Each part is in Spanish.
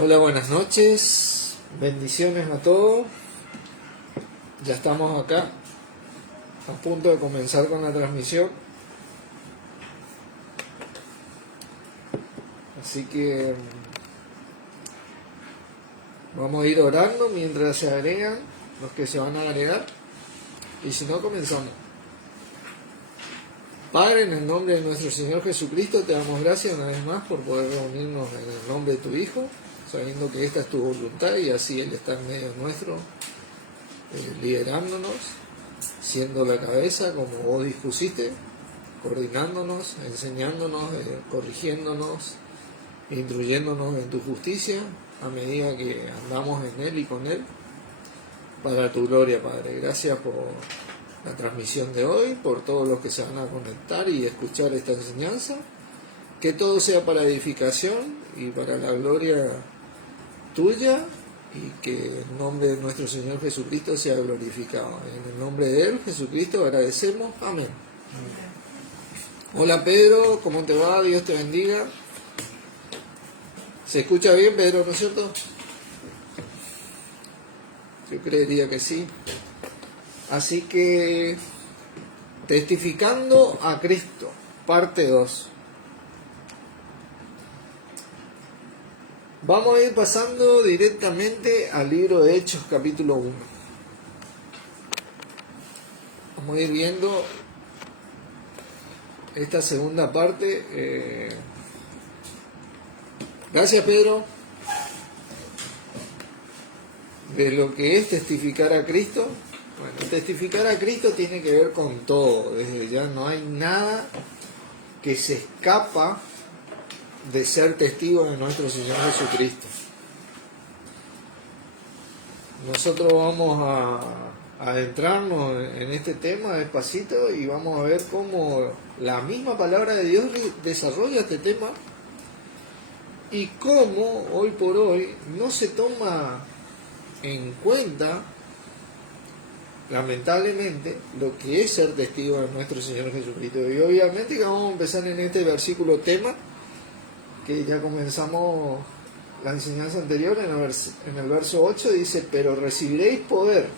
Hola, buenas noches, bendiciones a todos. Ya estamos acá a punto de comenzar con la transmisión, así que vamos a ir orando mientras se agregan los que se van a agregar, y si no, comenzamos. Padre, en el nombre de nuestro Señor Jesucristo, te damos gracias una vez más por poder reunirnos en el nombre de tu Hijo, sabiendo que esta es tu voluntad y así Él está en medio nuestro, liderándonos, siendo la cabeza como vos dispusiste, coordinándonos, enseñándonos, corrigiéndonos, instruyéndonos en tu justicia a medida que andamos en Él y con Él, para tu gloria, Padre. Gracias por la transmisión de hoy, por todos los que se van a conectar y escuchar esta enseñanza, que todo sea para edificación y para la gloria tuya, y que el nombre de nuestro Señor Jesucristo sea glorificado. En el nombre de Él, Jesucristo, agradecemos. Amén. Hola Pedro, ¿cómo te va? Dios te bendiga. ¿Se escucha bien, Pedro, no es cierto? Yo creería que sí. Así que, testificando a Cristo, parte 2. Vamos a ir pasando directamente al libro de Hechos, capítulo 1. Vamos a ir viendo esta segunda parte. Gracias, Pedro. De lo que es testificar a Cristo. Bueno, testificar a Cristo tiene que ver con todo. Desde ya no hay nada que se escapa de ser testigo de nuestro Señor Jesucristo. Nosotros vamos a adentrarnos en este tema despacito y vamos a ver cómo la misma palabra de Dios desarrolla este tema y cómo hoy por hoy no se toma en cuenta, lamentablemente, lo que es ser testigo de nuestro Señor Jesucristo. Y obviamente que vamos a empezar en este versículo tema, que ya comenzamos la enseñanza anterior. En el verso 8 dice: pero recibiréis poder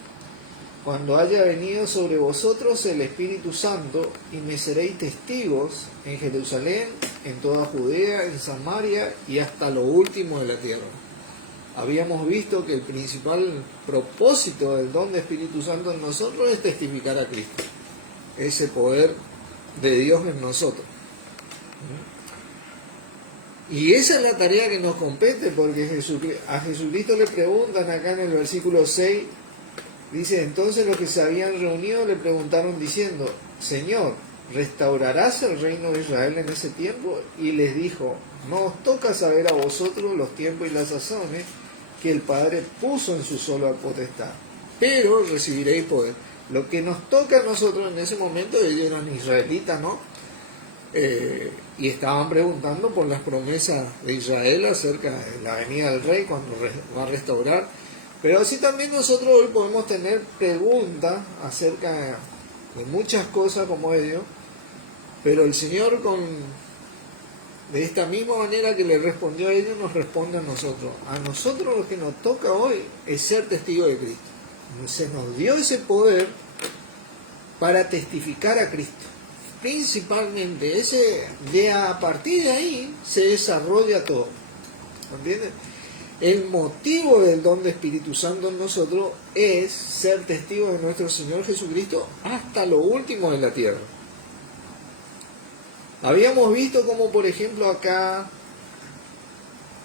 cuando haya venido sobre vosotros el Espíritu Santo, y me seréis testigos en Jerusalén, en toda Judea, en Samaria y hasta lo último de la tierra. Habíamos visto que el principal propósito del don de Espíritu Santo en nosotros es testificar a Cristo, ese poder de Dios en nosotros. Y esa es la tarea que nos compete, porque a Jesucristo le preguntan acá en el versículo 6, dice: entonces los que se habían reunido le preguntaron diciendo: Señor, ¿restaurarás el reino de Israel en ese tiempo? Y les dijo: no os toca saber a vosotros los tiempos y las sazones que el Padre puso en su sola potestad, pero recibiréis poder. Lo que nos toca a nosotros en ese momento, ellos eran israelitas, ¿no? Y estaban preguntando por las promesas de Israel acerca de la venida del rey, cuando va a restaurar. Pero así también nosotros hoy podemos tener preguntas acerca de muchas cosas como ellos, pero el Señor, de esta misma manera que le respondió a ellos, nos responde a nosotros. A nosotros lo que nos toca hoy es ser testigos de Cristo. Se nos dio ese poder para testificar a Cristo. Principalmente, a partir de ahí se desarrolla todo. ¿Entiendes? El motivo del don de Espíritu Santo en nosotros es ser testigos de nuestro Señor Jesucristo hasta lo último de la tierra. Habíamos visto como, por ejemplo, acá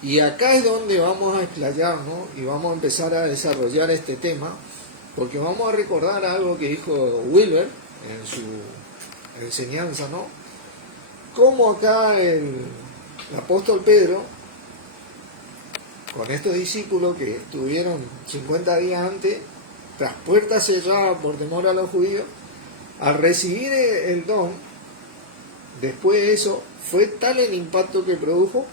es donde vamos a explayarnos y vamos a empezar a desarrollar este tema, porque vamos a recordar algo que dijo Wilber en su enseñanza, ¿no? Como acá el apóstol Pedro, con estos discípulos que estuvieron 50 días antes, tras puertas cerradas por temor a los judíos, al recibir el don, después de eso, fue tal el impacto que produjo,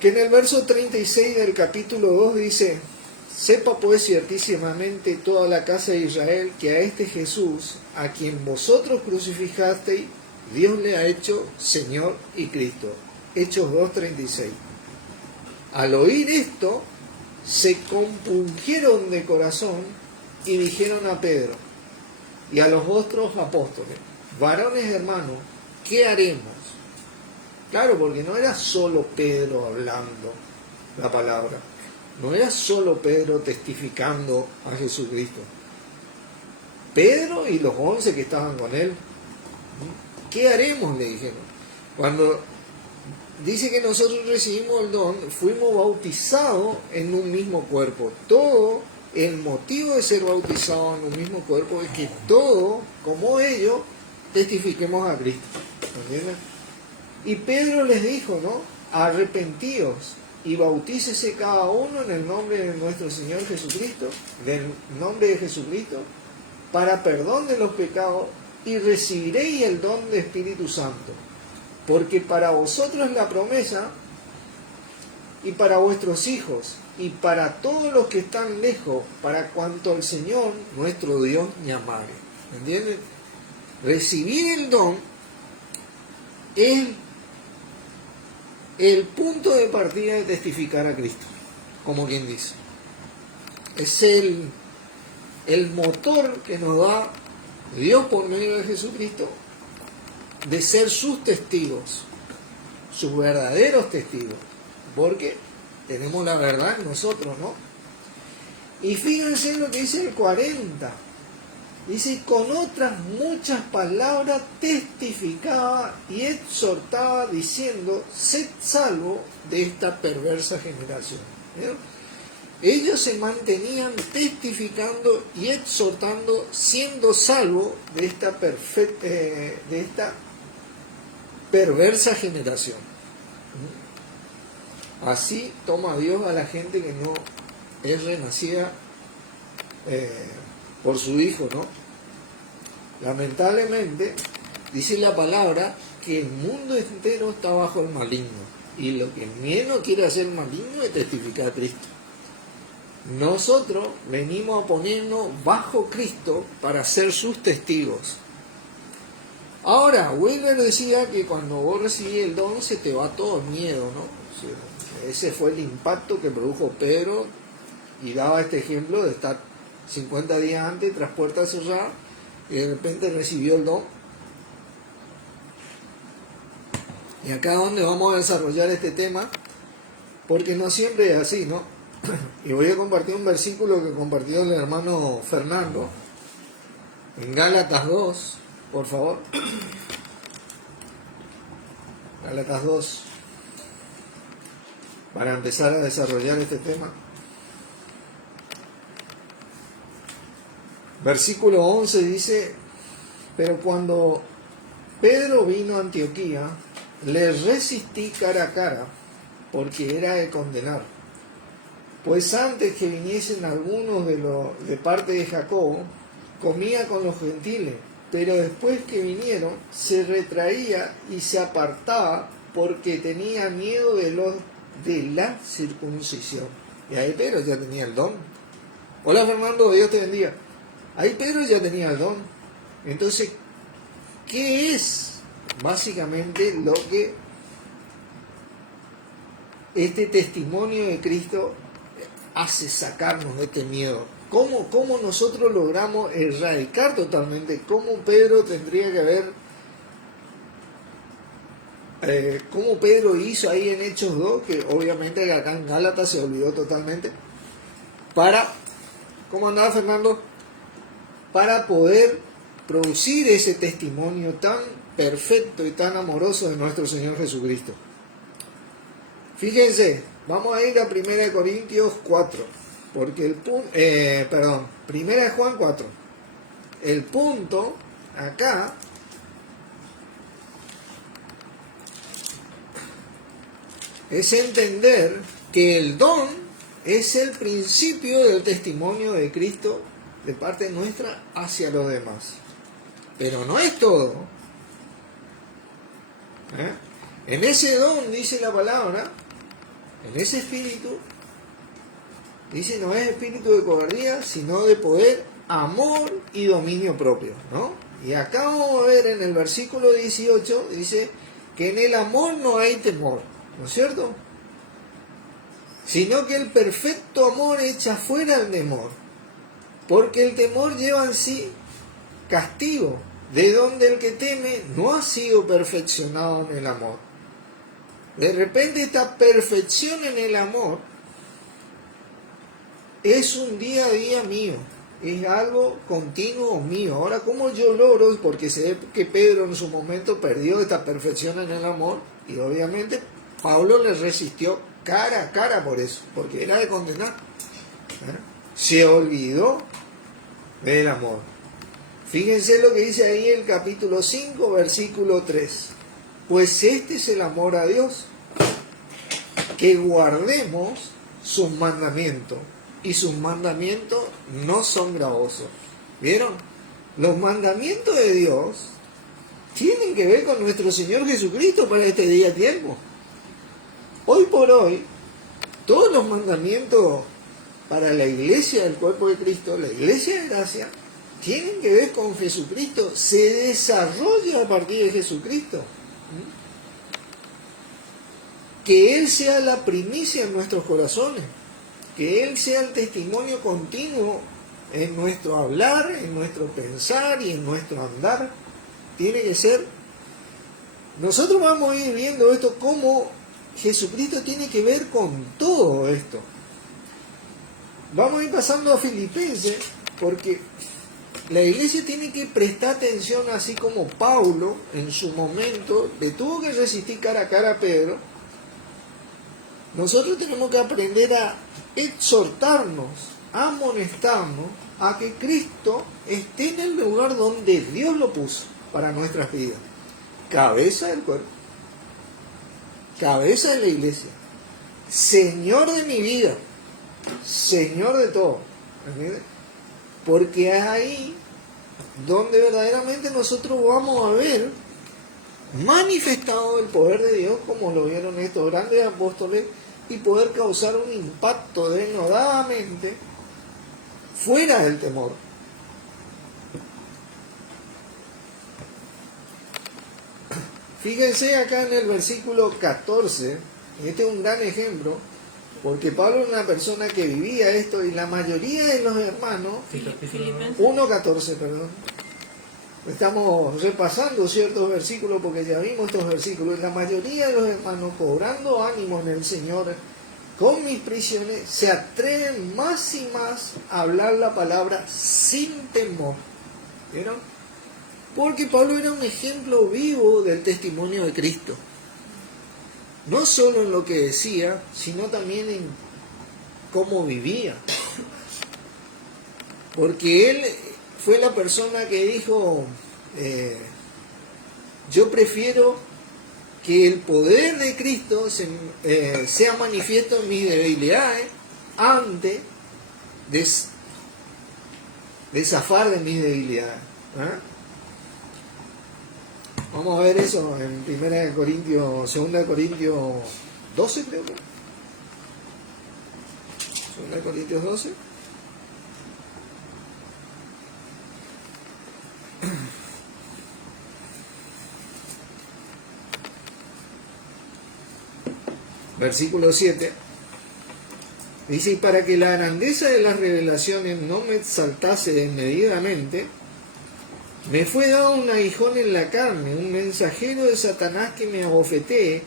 que en el verso 36 del capítulo 2 dice: sepa pues ciertísimamente toda la casa de Israel que a este Jesús, a quien vosotros crucificasteis, Dios le ha hecho Señor y Cristo. Hechos 2:36. Al oír esto, se compungieron de corazón y dijeron a Pedro y a los otros apóstoles: varones hermanos, ¿qué haremos? Claro, porque no era solo Pedro hablando la palabra, no era solo Pedro testificando a Jesucristo. Pedro y los 11 que estaban con él, ¿qué haremos?, le dijeron. Cuando dice que nosotros recibimos el don, fuimos bautizados en un mismo cuerpo. Todo el motivo de ser bautizados en un mismo cuerpo es que todos, como ellos, testifiquemos a Cristo. ¿Entienden? Y Pedro les dijo, ¿no? Arrepentíos y bautícese cada uno en el nombre de nuestro Señor Jesucristo, del nombre de Jesucristo, para perdón de los pecados, y recibiréis el don de Espíritu Santo. Porque para vosotros es la promesa, y para vuestros hijos, y para todos los que están lejos, para cuanto el Señor, nuestro Dios, llamare. ¿Entienden? Recibir el don es el punto de partida de testificar a Cristo, como quien dice. Es el motor que nos da Dios por medio de Jesucristo de ser sus testigos, sus verdaderos testigos, porque tenemos la verdad en nosotros, ¿no? Y fíjense lo que dice el 40. Dice: con otras muchas palabras testificaba y exhortaba diciendo: sed salvo de esta perversa generación. ¿Vieron? Ellos se mantenían testificando y exhortando, siendo salvo de esta perversa generación. Así toma Dios a la gente que no es renacida por su Hijo, ¿no? Lamentablemente, dice la palabra que el mundo entero está bajo el maligno, y lo que menos quiere hacer el maligno es testificar a Cristo. Nosotros venimos a ponernos bajo Cristo para ser sus testigos. Ahora, Wheeler decía que cuando vos recibís el don se te va todo el miedo, ¿no? O sea, ese fue el impacto que produjo Pedro, y daba este ejemplo de estar 50 días antes tras puertas cerradas y de repente recibió el don. Y acá es donde vamos a desarrollar este tema, porque no siempre es así, ¿no? Y voy a compartir un versículo que compartió el hermano Fernando en Gálatas 2, por favor. Gálatas 2, para empezar a desarrollar este tema. Versículo 11 dice: pero cuando Pedro vino a Antioquía, le resistí cara a cara, porque era de condenar. Pues antes que viniesen algunos de parte de Jacobo, comía con los gentiles, pero después que vinieron, se retraía y se apartaba, porque tenía miedo de la circuncisión. Y ahí Pedro ya tenía el don. Hola Fernando, Dios te bendiga. Ahí Pedro ya tenía el don. Entonces, ¿qué es básicamente lo que este testimonio de Cristo hace sacarnos de este miedo? ¿Cómo nosotros logramos erradicar totalmente? ¿Cómo Pedro tendría que haber, cómo Pedro hizo ahí en Hechos 2, que obviamente acá en Gálatas se olvidó totalmente, ¿cómo andaba Fernando? Para poder producir ese testimonio tan perfecto y tan amoroso de nuestro Señor Jesucristo. Fíjense, vamos a ir a 1 Corintios 4, porque el punto, 1 Juan 4. El punto acá es entender que el don es el principio del testimonio de Cristo de parte nuestra hacia los demás. Pero no es todo. En ese don, dice la palabra, en ese espíritu, dice, no es espíritu de cobardía, sino de poder, amor y dominio propio, ¿no? Y acá vamos a ver en el versículo 18, dice que en el amor no hay temor, ¿no es cierto? sino que el perfecto amor echa fuera el temor, porque el temor lleva en sí castigo, de donde el que teme no ha sido perfeccionado en el amor. De repente esta perfección en el amor es un día a día mío, es algo continuo mío. Ahora, ¿cómo yo logro? Porque se ve que Pedro en su momento perdió esta perfección en el amor, y obviamente Pablo le resistió cara a cara por eso, porque era de condenar. Se olvidó del amor. Fíjense lo que dice ahí el capítulo 5, versículo 3. Pues este es el amor a Dios, que guardemos sus mandamientos, y sus mandamientos no son gravosos. ¿Vieron? Los mandamientos de Dios tienen que ver con nuestro Señor Jesucristo para este día tiempo. Hoy por hoy, todos los mandamientos para la iglesia del cuerpo de Cristo, la iglesia de gracia, tienen que ver con Jesucristo, se desarrolla a partir de Jesucristo. Que Él sea la primicia en nuestros corazones, que Él sea el testimonio continuo en nuestro hablar, en nuestro pensar y en nuestro andar. Tiene que ser. Nosotros vamos a ir viendo esto, cómo Jesucristo tiene que ver con todo esto. Vamos a ir pasando a Filipenses, porque la iglesia tiene que prestar atención, así como Pablo en su momento le tuvo que resistir cara a cara a Pedro. Nosotros tenemos que aprender a exhortarnos, a amonestarnos, a que Cristo esté en el lugar donde Dios lo puso para nuestras vidas. Cabeza del cuerpo, cabeza de la iglesia, Señor de mi vida, Señor de todo. ¿Entiendes? Porque es ahí donde verdaderamente nosotros vamos a ver manifestado el poder de Dios, como lo vieron estos grandes apóstoles, y poder causar un impacto denodadamente fuera del temor. Fíjense acá en el versículo 14, este es un gran ejemplo, porque Pablo era una persona que vivía esto, y la mayoría de los hermanos, 1.14, perdón, estamos repasando ciertos versículos porque ya vimos estos versículos, la mayoría de los hermanos, cobrando ánimo en el Señor con mis prisiones, se atreven más y más a hablar la palabra sin temor. ¿Vieron? Porque Pablo era un ejemplo vivo del testimonio de Cristo. No solo en lo que decía, sino también en cómo vivía. Porque él fue la persona que dijo, yo prefiero que el poder de Cristo sea manifiesto en mis debilidades antes de zafar de mis debilidades. Vamos a ver eso en 2 Corintios 12, creo que. 2 Corintios 12. Versículo 7. Dice, y para que la grandeza de las revelaciones no me exaltase desmedidamente, me fue dado un aguijón en la carne, un mensajero de Satanás que me abofetee,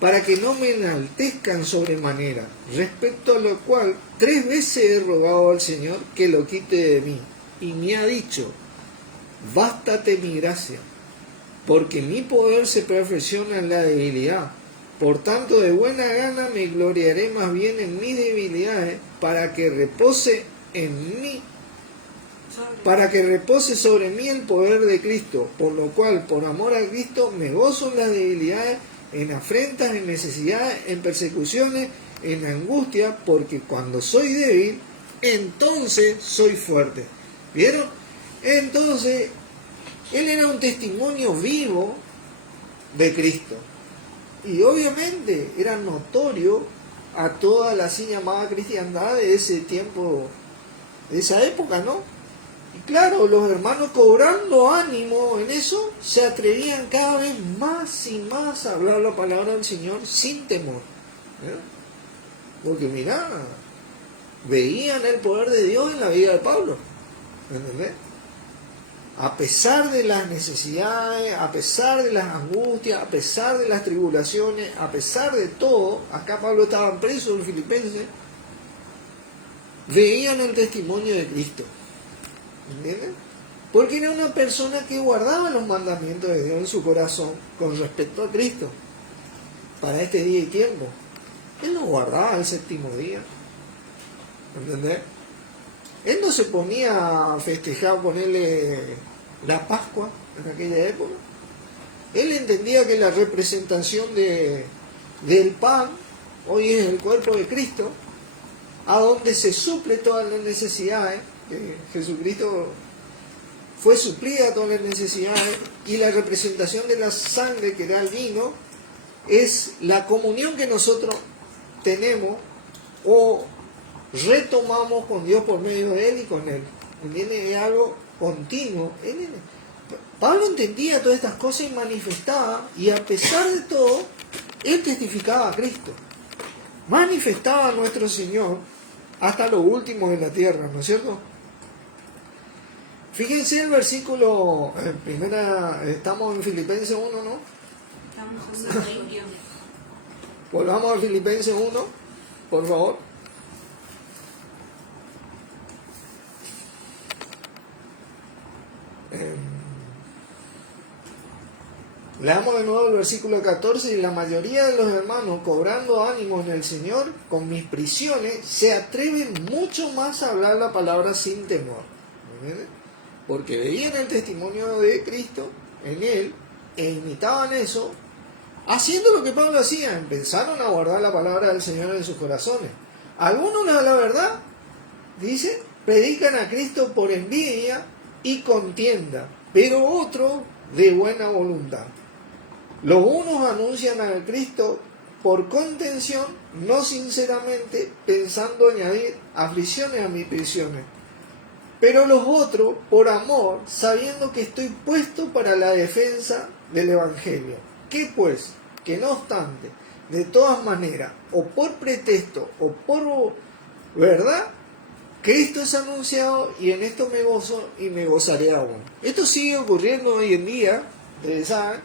para que no me enaltezcan sobremanera, respecto a lo cual 3 veces he rogado al Señor que lo quite de mí, y me ha dicho, bástate mi gracia, porque mi poder se perfecciona en la debilidad. Por tanto, de buena gana me gloriaré más bien en mis debilidades, para que repose sobre mí el poder de Cristo, por lo cual, por amor a Cristo, me gozo en las debilidades, en afrentas, en necesidades, en persecuciones, en angustia, porque cuando soy débil, entonces soy fuerte. ¿Vieron? Entonces, él era un testimonio vivo de Cristo. Y obviamente era notorio a toda la así llamada cristiandad de ese tiempo, de esa época, ¿no? Y claro, los hermanos, cobrando ánimo en eso, se atrevían cada vez más y más a hablar la palabra del Señor sin temor. Porque mirá, veían el poder de Dios en la vida de Pablo. ¿Entendés? A pesar de las necesidades, a pesar de las angustias, a pesar de las tribulaciones, a pesar de todo, acá Pablo estaba preso en Filipenses, veían el testimonio de Cristo. ¿Entiendes? Porque era una persona que guardaba los mandamientos de Dios en su corazón con respecto a Cristo para este día y tiempo. Él no guardaba el séptimo día. ¿Entendés? Él no se ponía a festejar, ponerle la Pascua en aquella época. Él entendía que la representación del pan hoy es el cuerpo de Cristo, a donde se suple todas las necesidades. Jesucristo fue suplida todas las necesidades, y la representación de la sangre, que era el vino, es la comunión que nosotros tenemos o retomamos con Dios por medio de Él y con Él. ¿Entiendes? Es algo continuo. Pablo entendía todas estas cosas y manifestaba, y a pesar de todo, él testificaba a Cristo. Manifestaba a nuestro Señor hasta lo último de la tierra, ¿no es cierto? Fíjense el versículo, estamos en Filipenses 1, ¿no? Estamos en Corintios. Volvamos a Filipenses 1, por favor. Leamos de nuevo el versículo 14. Y la mayoría de los hermanos, cobrando ánimo en el Señor con mis prisiones, se atreven mucho más a hablar la palabra sin temor. ¿Entiendes? Porque veían el testimonio de Cristo en Él e imitaban eso, haciendo lo que Pablo hacía. Empezaron a guardar la palabra del Señor en sus corazones. Algunos, la verdad, dice, predican a Cristo por envidia y contienda, pero otros de buena voluntad. Los unos anuncian a Cristo por contención, no sinceramente, pensando añadir aflicciones a mis prisiones. Pero los otros por amor, sabiendo que estoy puesto para la defensa del Evangelio. ¿Qué pues? Que no obstante, de todas maneras, o por pretexto o por verdad, Cristo es anunciado, y en esto me gozo y me gozaré aún. Esto sigue ocurriendo hoy en día, ustedes saben.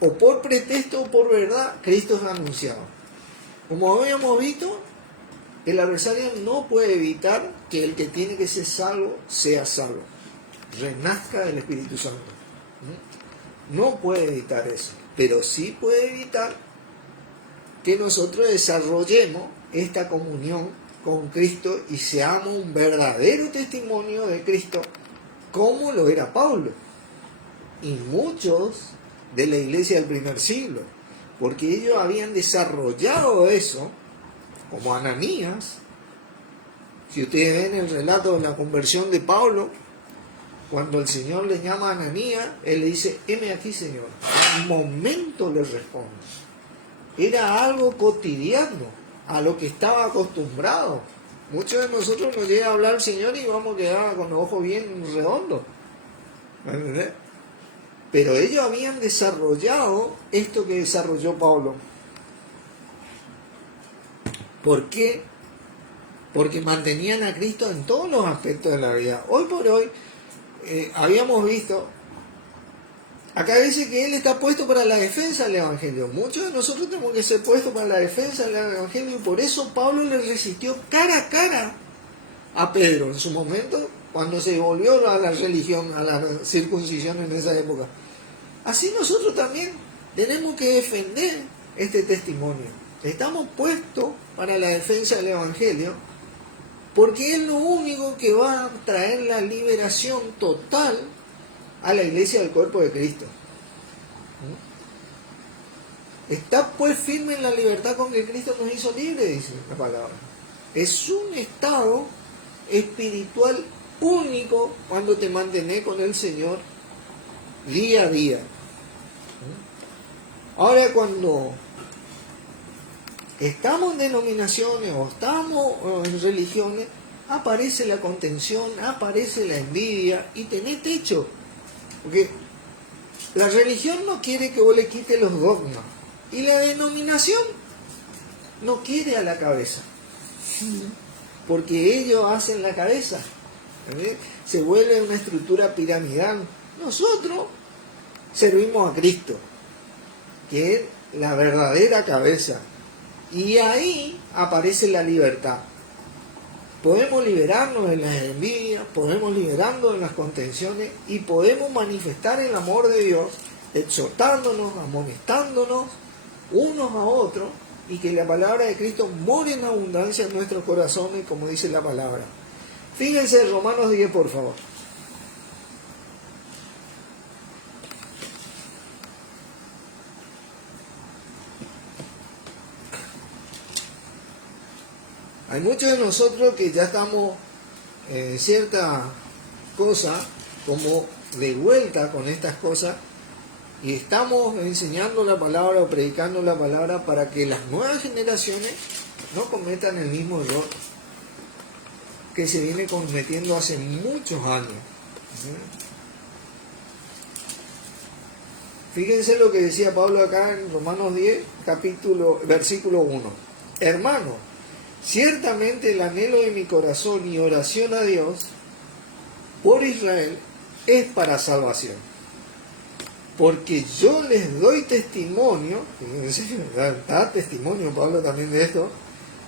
O por pretexto o por verdad, Cristo es anunciado. Como habíamos visto, el adversario no puede evitar que el que tiene que ser salvo sea salvo, renazca del Espíritu Santo. No puede evitar eso, pero sí puede evitar que nosotros desarrollemos esta comunión con Cristo y seamos un verdadero testimonio de Cristo, como lo era Pablo y muchos de la iglesia del primer siglo, porque ellos habían desarrollado eso, como Ananías. Si ustedes ven el relato de la conversión de Pablo, cuando el Señor le llama a Ananías, él le dice, heme aquí, Señor. Al momento le responde. Era algo cotidiano, a lo que estaba acostumbrado. Muchos de nosotros nos llega a hablar el Señor y vamos a quedar con los ojos bien redondos. ¿Entendés? Pero ellos habían desarrollado esto que desarrolló Pablo. ¿Por qué? Porque mantenían a Cristo en todos los aspectos de la vida. Hoy por hoy, habíamos visto, acá dice que Él está puesto para la defensa del Evangelio. Muchos de nosotros tenemos que ser puestos para la defensa del Evangelio, y por eso Pablo le resistió cara a cara a Pedro en su momento, cuando se volvió a la religión, a la circuncisión en esa época. Así nosotros también tenemos que defender este testimonio. Estamos puestos para la defensa del Evangelio, porque es lo único que va a traer la liberación total a la iglesia del cuerpo de Cristo. Está pues firme en la libertad con que Cristo nos hizo libres, dice la palabra. Es un estado espiritual único cuando te mantenés con el Señor día a día. Ahora, cuando estamos en denominaciones o estamos en religiones, aparece la contención, aparece la envidia, y tenés techo. Porque la religión no quiere que vos le quites los dogmas, y la denominación no quiere a la cabeza, porque ellos hacen la cabeza. ¿Entendés? Se vuelve una estructura piramidal. Nosotros servimos a Cristo, que es la verdadera cabeza. Y ahí aparece la libertad. Podemos liberarnos de las envidias, podemos liberarnos de las contenciones y podemos manifestar el amor de Dios, exhortándonos, amonestándonos unos a otros, y que la palabra de Cristo more en abundancia en nuestros corazones, como dice la palabra. Fíjense en Romanos 10, por favor. Hay muchos de nosotros que ya estamos en cierta cosa como de vuelta con estas cosas y estamos enseñando la palabra o predicando la palabra para que las nuevas generaciones no cometan el mismo error que se viene cometiendo hace muchos años. Fíjense lo que decía Pablo acá en Romanos 10, versículo 1. Hermanos, ciertamente el anhelo de mi corazón y oración a Dios por Israel es para salvación. Porque yo les doy testimonio, fíjense, da testimonio Pablo también de esto,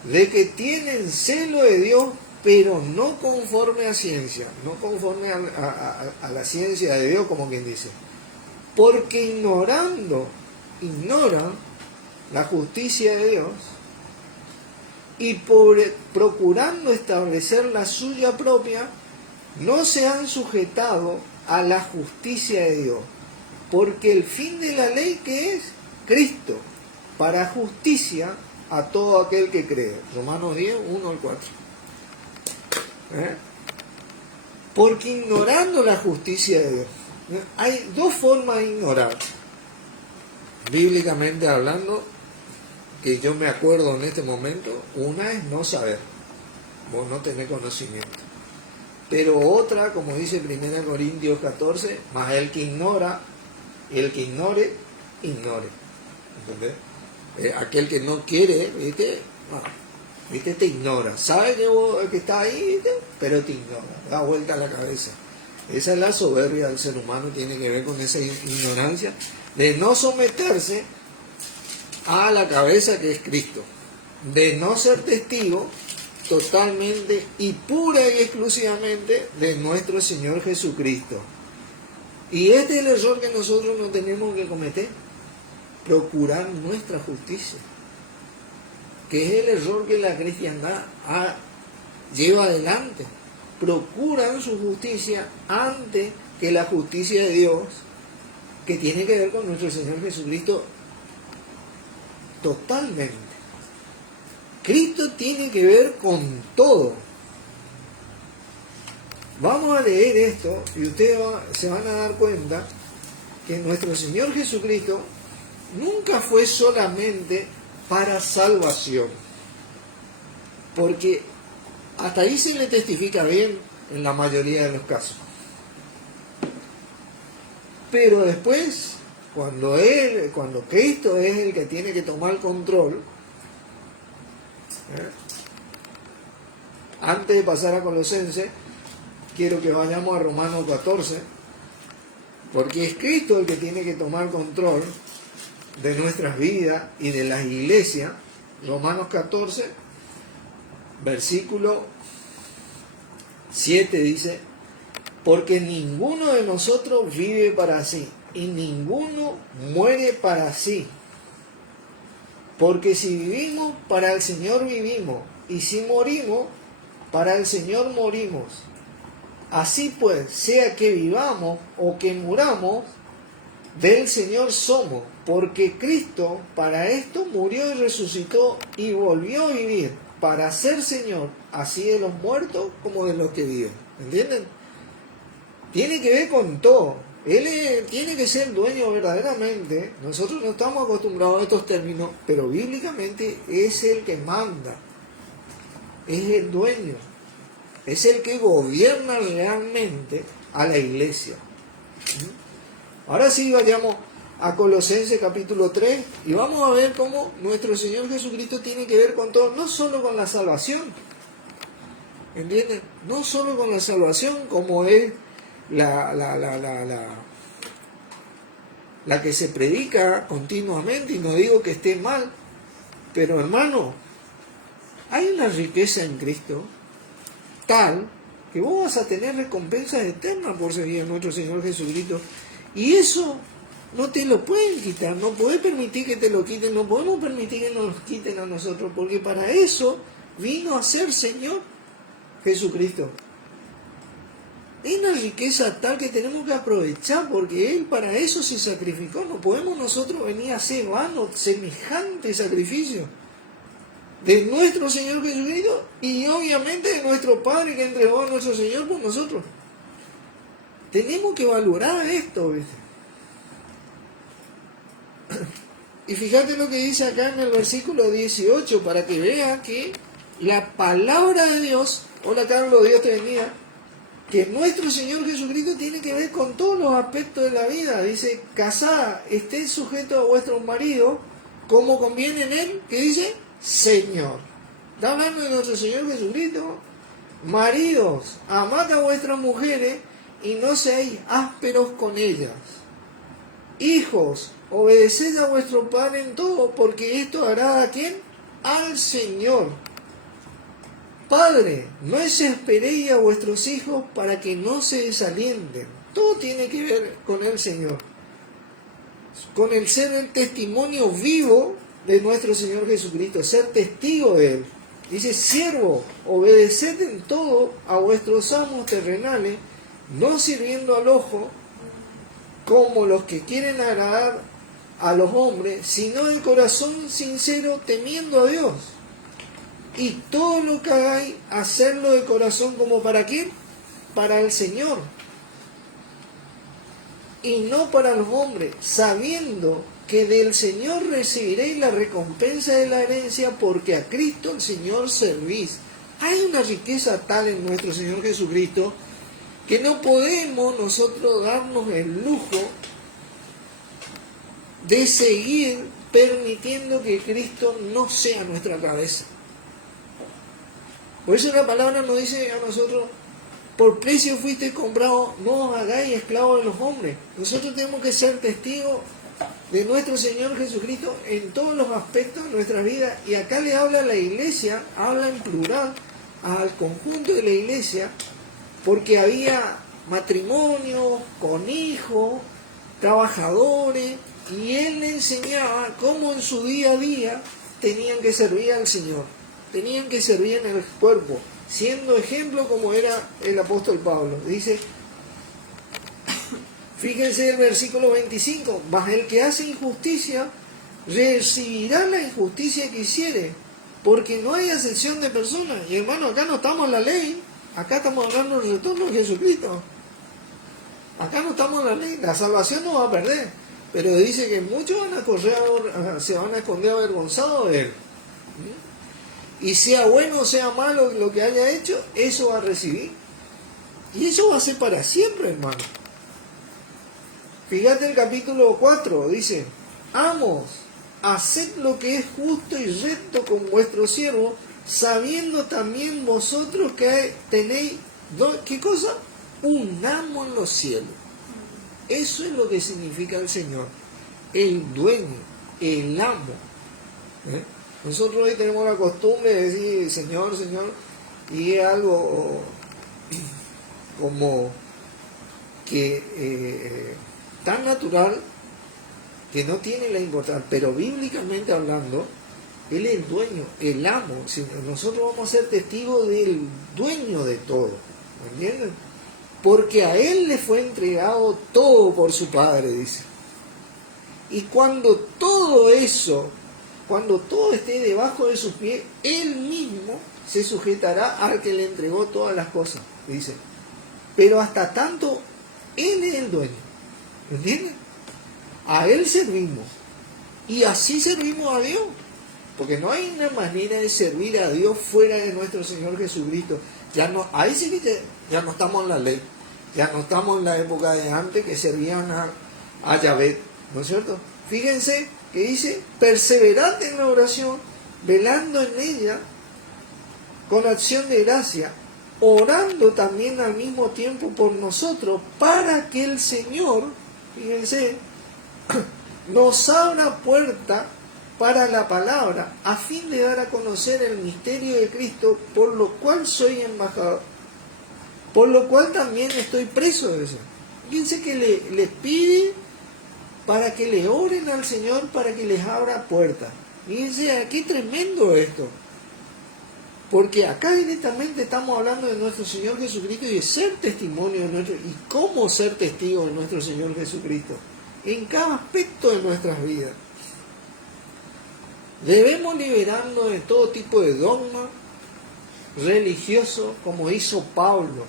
de que tienen celo de Dios, pero no conforme a ciencia, no conforme a la ciencia de Dios, como quien dice. Porque ignoran la justicia de Dios, y procurando establecer la suya propia, no se han sujetado a la justicia de Dios. Porque el fin de la ley, ¿qué es? Cristo, para justicia a todo aquel que cree. Romanos 10, 1 al 4. Porque ignorando la justicia de Dios. Hay dos formas de ignorar, bíblicamente hablando, que yo me acuerdo en este momento. Una es no saber, vos no tenés conocimiento. Pero otra, como dice 1 Corintios 14, más el que ignora, el que ignore, ignore. ¿Entendés? Aquel que no quiere, ¿viste? Bueno, ¿viste? Te ignora. Sabe que está ahí, ¿viste? Pero te ignora. Da vuelta a la cabeza. Esa es la soberbia del ser humano, tiene que ver con esa ignorancia de no someterse a la cabeza que es Cristo, de no ser testigo totalmente y pura y exclusivamente de nuestro Señor Jesucristo. Y este es el error que nosotros no tenemos que cometer, procurar nuestra justicia, que es el error que la cristiandad lleva adelante. Procuran su justicia antes que la justicia de Dios, que tiene que ver con nuestro Señor Jesucristo totalmente. Cristo tiene que ver con todo. Vamos a leer esto y ustedes se van a dar cuenta que nuestro Señor Jesucristo nunca fue solamente para salvación, porque hasta ahí se le testifica bien en la mayoría de los casos. Pero después, cuando Cristo es el que tiene que tomar el control, antes de pasar a Colosenses, quiero que vayamos a Romanos 14, porque es Cristo el que tiene que tomar control de nuestras vidas y de las iglesias. Romanos 14, versículo 7 dice: porque ninguno de nosotros vive para sí, y ninguno muere para sí. Porque si vivimos, para el Señor vivimos, y si morimos, para el Señor morimos. Así pues, sea que vivamos o que muramos, del Señor somos, porque Cristo para esto murió y resucitó y volvió a vivir, para ser Señor, así de los muertos como de los que viven. ¿Entienden? Tiene que ver con todo. Él tiene que ser dueño verdaderamente. Nosotros no estamos acostumbrados a estos términos, pero bíblicamente es el que manda, es el dueño, es el que gobierna realmente a la iglesia. Ahora sí vayamos a Colosenses capítulo 3 y vamos a ver cómo nuestro Señor Jesucristo tiene que ver con todo, no solo con la salvación, ¿entienden? No solo con la salvación como es la que se predica continuamente, y no digo que esté mal, pero hermano, hay una riqueza en Cristo tal que vos vas a tener recompensas eternas por seguir a nuestro Señor Jesucristo, y eso no te lo pueden quitar, no podés permitir que te lo quiten, no podemos permitir que nos quiten a nosotros, porque para eso vino a ser Señor Jesucristo. Es una riqueza tal que tenemos que aprovechar, porque Él para eso se sacrificó. No podemos nosotros venir a hacer vano semejante sacrificio de nuestro Señor Jesucristo y obviamente de nuestro Padre que entregó a nuestro Señor por nosotros. Tenemos que valorar esto, ¿viste? Y fíjate lo que dice acá en el versículo 18, para que vea que la palabra de Dios, hola Carlos, Dios te bendiga, que nuestro Señor Jesucristo tiene que ver con todos los aspectos de la vida. Dice, casada, estéis sujetos a vuestros maridos, como conviene en Él, que dice, Señor. Está hablando de nuestro Señor Jesucristo. Maridos, amad a vuestras mujeres y no seáis ásperos con ellas. Hijos, obedeced a vuestro Padre en todo, porque esto hará ¿a quién? Al Señor. Padre, no desesperéis a vuestros hijos para que no se desalienten. Todo tiene que ver con el Señor, con el ser el testimonio vivo de nuestro Señor Jesucristo, ser testigo de Él. Dice, siervo, obedeced en todo a vuestros amos terrenales, no sirviendo al ojo, como los que quieren agradar a los hombres, sino de corazón sincero, temiendo a Dios. Y todo lo que hagáis, hacerlo de corazón, como para quién, para el Señor, y no para los hombres, sabiendo que del Señor recibiréis la recompensa de la herencia, porque a Cristo el Señor servís. Hay una riqueza tal en nuestro Señor Jesucristo que no podemos nosotros darnos el lujo de seguir permitiendo que Cristo no sea nuestra cabeza. Por eso la palabra nos dice a nosotros, por precio fuiste comprado, no os hagáis esclavos de los hombres. Nosotros tenemos que ser testigos de nuestro Señor Jesucristo en todos los aspectos de nuestra vida. Y acá le habla a la iglesia, habla en plural, al conjunto de la iglesia, porque había matrimonios con hijos, trabajadores, y él le enseñaba cómo en su día a día tenían que servir al Señor, tenían que servir en el cuerpo, siendo ejemplo como era el apóstol Pablo. Dice, fíjense el versículo 25, mas el que hace injusticia recibirá la injusticia que hiciere, porque no hay acepción de personas. Y hermano, acá no estamos en la ley, acá estamos hablando del retorno de Jesucristo. Acá no estamos en la ley, la salvación no va a perder, pero dice que muchos van a correr, se van a esconder avergonzados de él. Y sea bueno o sea malo lo que haya hecho, eso va a recibir. Y eso va a ser para siempre, hermano. Fíjate el capítulo 4, dice, amos, haced lo que es justo y recto con vuestros siervos, sabiendo también vosotros que tenéis, ¿qué cosa? Un amo en los cielos. Eso es lo que significa el Señor, el dueño, el amo. Nosotros hoy tenemos la costumbre de decir Señor, Señor, y es algo como que tan natural que no tiene la importancia, pero bíblicamente hablando, Él es el dueño, el amo. Nosotros vamos a ser testigos del dueño de todo, ¿me entienden? Porque a Él le fue entregado todo por su Padre, dice. Y cuando todo eso, cuando todo esté debajo de sus pies, Él mismo se sujetará al que le entregó todas las cosas, dice. Pero hasta tanto, Él es el dueño, ¿me entienden? A Él servimos. Y así servimos a Dios. Porque no hay una manera de servir a Dios fuera de nuestro Señor Jesucristo. Ahí sí que ya no estamos en la ley. Ya no estamos en la época de antes que servían a Yahvé. ¿No es cierto? Fíjense que dice, perseverad en la oración, velando en ella con acción de gracia, orando también al mismo tiempo por nosotros, para que el Señor, fíjense, nos abra puerta para la palabra, a fin de dar a conocer el misterio de Cristo, por lo cual soy embajador, por lo cual también estoy preso de eso. Fíjense que les pide para que le oren al Señor, para que les abra puertas. Fíjense, qué tremendo esto. Porque acá directamente estamos hablando de nuestro Señor Jesucristo y de ser testimonio de nuestro, y cómo ser testigo de nuestro Señor Jesucristo en cada aspecto de nuestras vidas. Debemos liberarnos de todo tipo de dogma religioso, como hizo Pablo,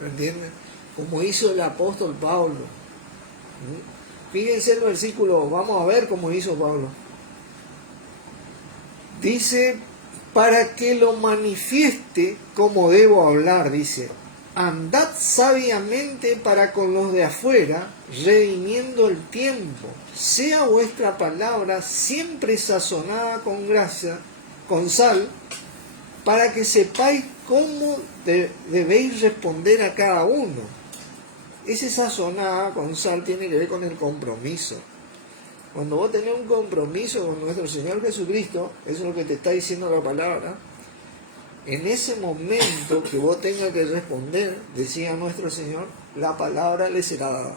¿entienden? Como hizo el apóstol Pablo. Fíjense el versículo, vamos a ver cómo hizo Pablo. Dice, para que lo manifieste como debo hablar, dice, andad sabiamente para con los de afuera, redimiendo el tiempo. Sea vuestra palabra siempre sazonada con gracia, con sal, para que sepáis cómo debéis responder a cada uno. Ese sazonada con sal tiene que ver con el compromiso. Cuando vos tenés un compromiso con nuestro Señor Jesucristo, eso es lo que te está diciendo la palabra, en ese momento que vos tengas que responder, decía nuestro Señor, la palabra le será dada.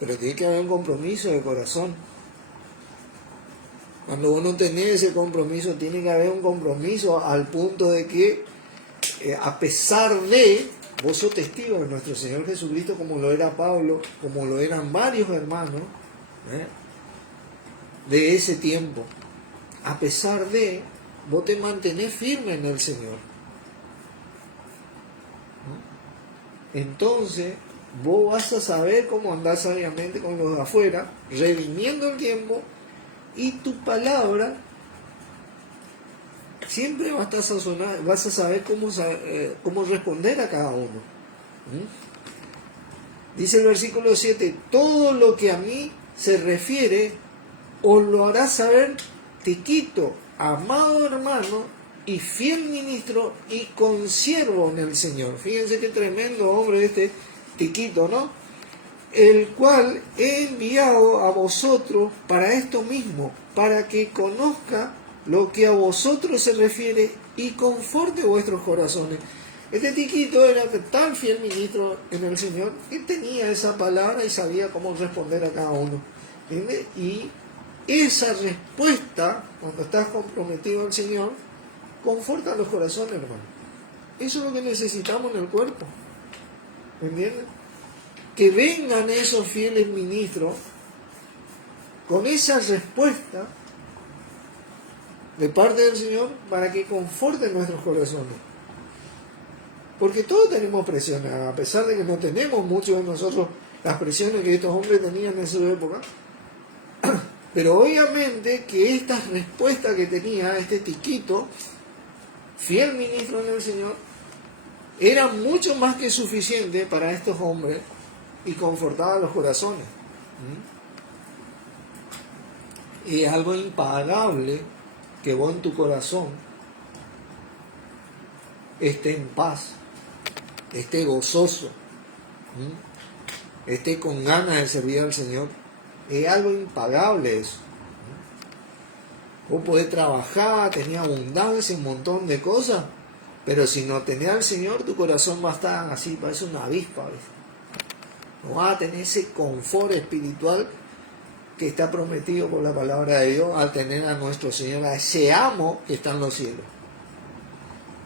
Pero tiene que haber un compromiso de corazón. Cuando vos no tenés ese compromiso, tiene que haber un compromiso al punto de que, a pesar de, vos sos testigo de nuestro Señor Jesucristo, como lo era Pablo, como lo eran varios hermanos, de ese tiempo. A pesar de, vos te mantenés firme en el Señor. Entonces, vos vas a saber cómo andar sabiamente con los de afuera, redimiendo el tiempo, y tu palabra siempre va a estar sazonada, vas a saber cómo responder a cada uno. Dice el versículo 7, todo lo que a mí se refiere, os lo hará saber Tiquito, amado hermano y fiel ministro y consiervo en el Señor. Fíjense qué tremendo hombre este Tiquito, ¿no? El cual he enviado a vosotros para esto mismo, para que conozca lo que a vosotros se refiere y conforte vuestros corazones. Este Tiquito era tan fiel ministro en el Señor que tenía esa palabra y sabía cómo responder a cada uno. ¿Entiendes? Y esa respuesta, cuando estás comprometido al Señor, conforta los corazones, hermano. Eso es lo que necesitamos en el cuerpo. ¿Entiendes? Que vengan esos fieles ministros con esa respuesta de parte del Señor para que conforten nuestros corazones. Porque todos tenemos presiones, a pesar de que no tenemos muchos de nosotros las presiones que estos hombres tenían en su época. Pero obviamente que esta respuesta que tenía este Tiquito, fiel ministro en el Señor, era mucho más que suficiente para estos hombres y confortaba los corazones. Y es algo impagable que vos en tu corazón esté en paz, esté gozoso, esté con ganas de servir al Señor. Es algo impagable eso. Vos podés trabajar, tenés abundancia, un montón de cosas, pero si no tenés al Señor, tu corazón va a estar así, parece una avispa, ¿ves? No vas a tener ese confort espiritual que está prometido por la palabra de Dios al tener a nuestro Señor, a ese amo que está en los cielos.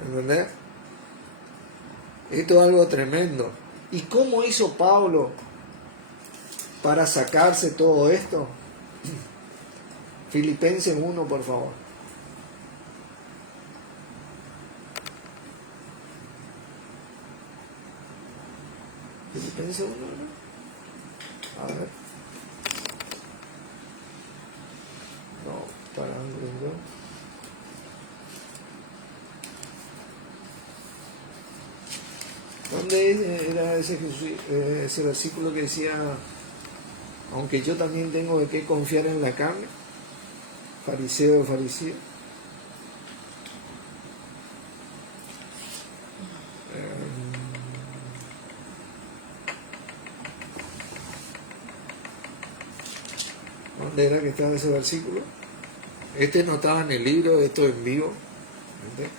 ¿Entendés? Esto es algo tremendo. ¿Y cómo hizo Pablo para sacarse todo esto? Filipenses 1, por favor. Filipenses 1, ¿no? A ver. No, para yo. ¿Dónde era ese versículo que decía aunque yo también tengo de qué confiar en la carne, fariseo de fariseo. ¿Dónde era que estaba ese versículo? Este no estaba en el libro, esto en vivo. ¿Entendés?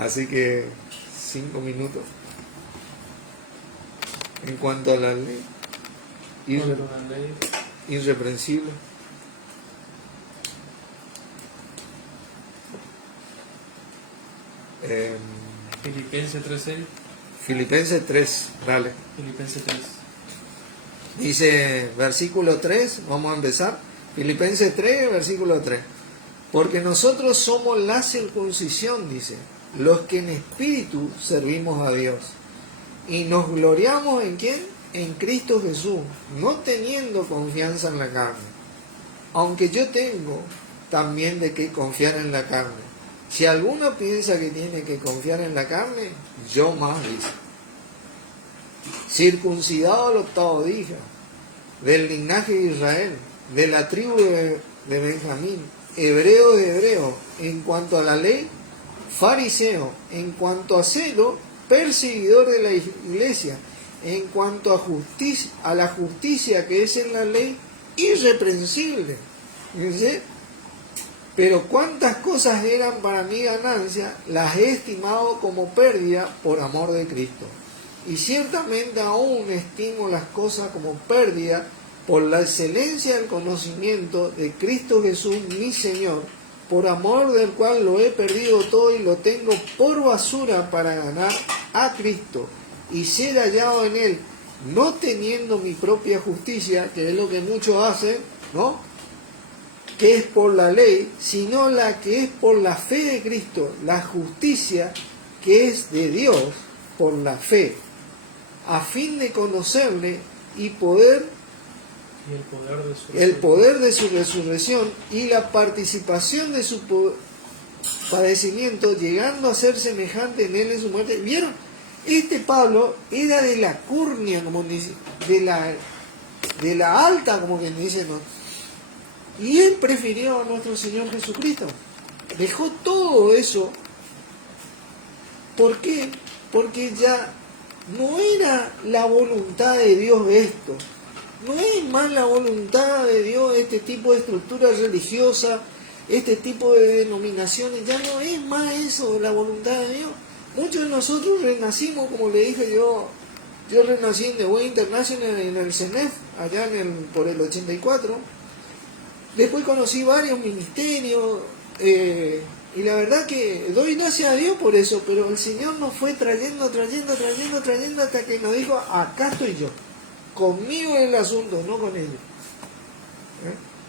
Así que 5 minutos. En cuanto a la ley, irreprensible. Filipenses 3:6. Filipenses 3, dale. Filipenses 3. Dice, versículo 3, vamos a empezar. Filipenses 3, versículo 3. Porque nosotros somos la circuncisión, dice, los que en espíritu servimos a Dios. Y nos gloriamos en ¿quién? En Cristo Jesús, no teniendo confianza en la carne. Aunque yo tengo también de qué confiar en la carne. Si alguno piensa que tiene que confiar en la carne, yo más, dice. Circuncidado al octavo día, del linaje de Israel, de la tribu de Benjamín, hebreo de hebreo, en cuanto a la ley, fariseo, en cuanto a celo, perseguidor de la iglesia, en cuanto a la justicia que es en la ley, irreprensible. ¿Sí? Pero cuántas cosas eran para mi ganancia, las he estimado como pérdida por amor de Cristo. Y ciertamente aún estimo las cosas como pérdida por la excelencia del conocimiento de Cristo Jesús mi Señor, por amor del cual lo he perdido todo y lo tengo por basura para ganar a Cristo y ser hallado en Él, no teniendo mi propia justicia, que es lo que muchos hacen, ¿no?, que es por la ley, sino la que es por la fe de Cristo, la justicia que es de Dios por la fe, a fin de conocerle y el poder de su resurrección y la participación de su padecimiento, llegando a ser semejante en él en su muerte. ¿Vieron? Este Pablo era de la curnia, como dice, de la alta, como quien dice, ¿no? Y él prefirió a nuestro Señor Jesucristo. Dejó todo eso. ¿Por qué? Porque ya no era la voluntad de Dios esto. No es más la voluntad de Dios este tipo de estructura religiosa, este tipo de denominaciones. Ya no es más eso la voluntad de Dios. Muchos de nosotros renacimos, como le dije yo renací en The Way International en el CENEF, allá por el 84. Después conocí varios ministerios, y la verdad que doy gracias a Dios por eso, pero el Señor nos fue trayendo hasta que nos dijo, acá estoy yo, conmigo en el asunto, no con ellos.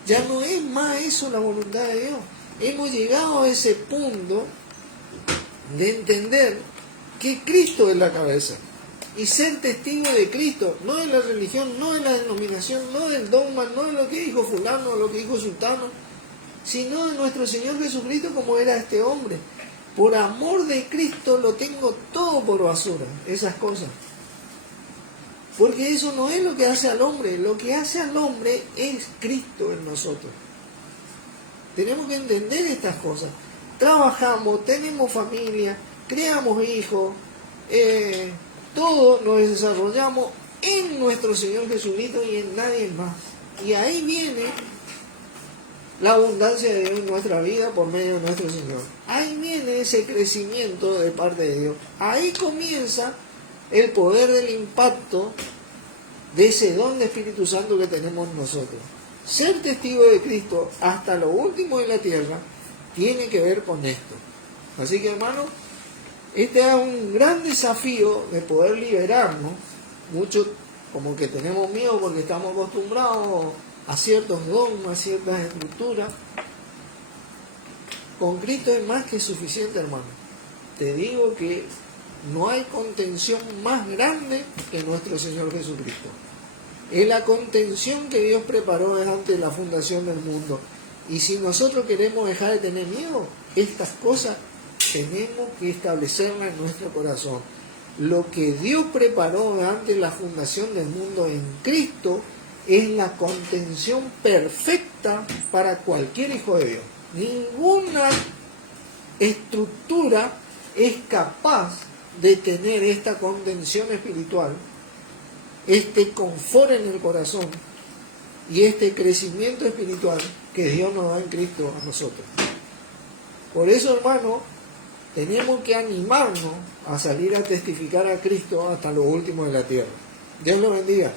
Ya no es más eso la voluntad de Dios. Hemos llegado a ese punto de entender que Cristo es la cabeza y ser testigo de Cristo, no de la religión, no de la denominación, no del dogma, no de lo que dijo fulano o lo que dijo sultano, sino de nuestro Señor Jesucristo, como era este hombre. Por amor de Cristo lo tengo todo por basura, esas cosas. Porque eso no es lo que hace al hombre, lo que hace al hombre es Cristo en nosotros. Tenemos que entender estas cosas. Trabajamos, tenemos familia, creamos hijos, todo nos desarrollamos en nuestro Señor Jesucristo y en nadie más. Y ahí viene la abundancia de Dios en nuestra vida por medio de nuestro Señor. Ahí viene ese crecimiento de parte de Dios. Ahí comienza el poder del impacto de ese don de Espíritu Santo que tenemos nosotros. Ser testigo de Cristo hasta lo último de la tierra tiene que ver con esto. Así que, hermanos, este es un gran desafío de poder liberarnos. Muchos como que tenemos miedo porque estamos acostumbrados a ciertos dogmas, ciertas estructuras. Con Cristo es más que suficiente, hermano. Te digo que no hay contención más grande que nuestro Señor Jesucristo. Es la contención que Dios preparó desde antes de la fundación del mundo. Y si nosotros queremos dejar de tener miedo, estas cosas tenemos que establecerlas en nuestro corazón. lo que Dios preparó antes de la fundación del mundo en Cristo es la contención perfecta para cualquier hijo de Dios. Ninguna estructura es capaz de tener esta contención espiritual, este confort en el corazón y este crecimiento espiritual que Dios nos da en Cristo a nosotros. Por eso, hermano, tenemos que animarnos a salir a testificar a Cristo hasta lo último de la tierra. Dios lo bendiga.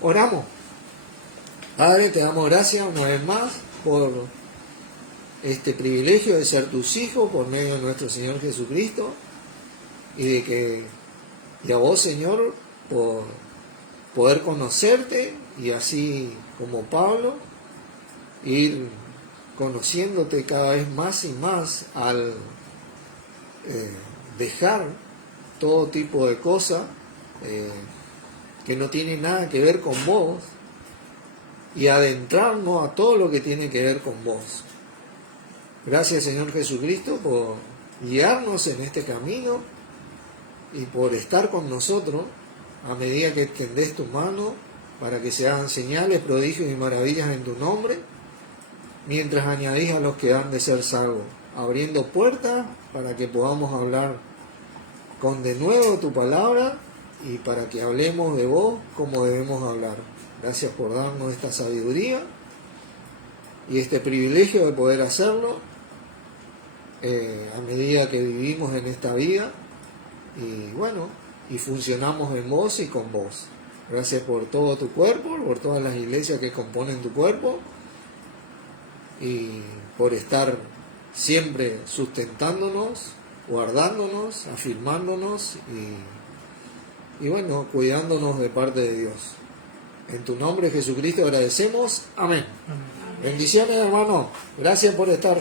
Oramos. Padre, te damos gracias una vez más por este privilegio de ser tus hijos por medio de nuestro Señor Jesucristo y a vos, Señor, por poder conocerte y así como Pablo ir conociéndote cada vez más y más al dejar todo tipo de cosas que no tienen nada que ver con vos y adentrarnos a todo lo que tiene que ver con vos. Gracias, Señor Jesucristo, por guiarnos en este camino y por estar con nosotros a medida que extendés tu mano para que se hagan señales, prodigios y maravillas en tu nombre, mientras añadís a los que han de ser salvos, abriendo puertas para que podamos hablar con de nuevo tu palabra y para que hablemos de vos como debemos hablar. Gracias por darnos esta sabiduría y este privilegio de poder hacerlo a medida que vivimos en esta vida y bueno, y funcionamos en vos y con vos. Gracias por todo tu cuerpo, por todas las iglesias que componen tu cuerpo y por estar siempre sustentándonos, guardándonos, afirmándonos y bueno, cuidándonos de parte de Dios. En tu nombre, Jesucristo, agradecemos. Amén. Amén. Bendiciones, hermano. Gracias por estar.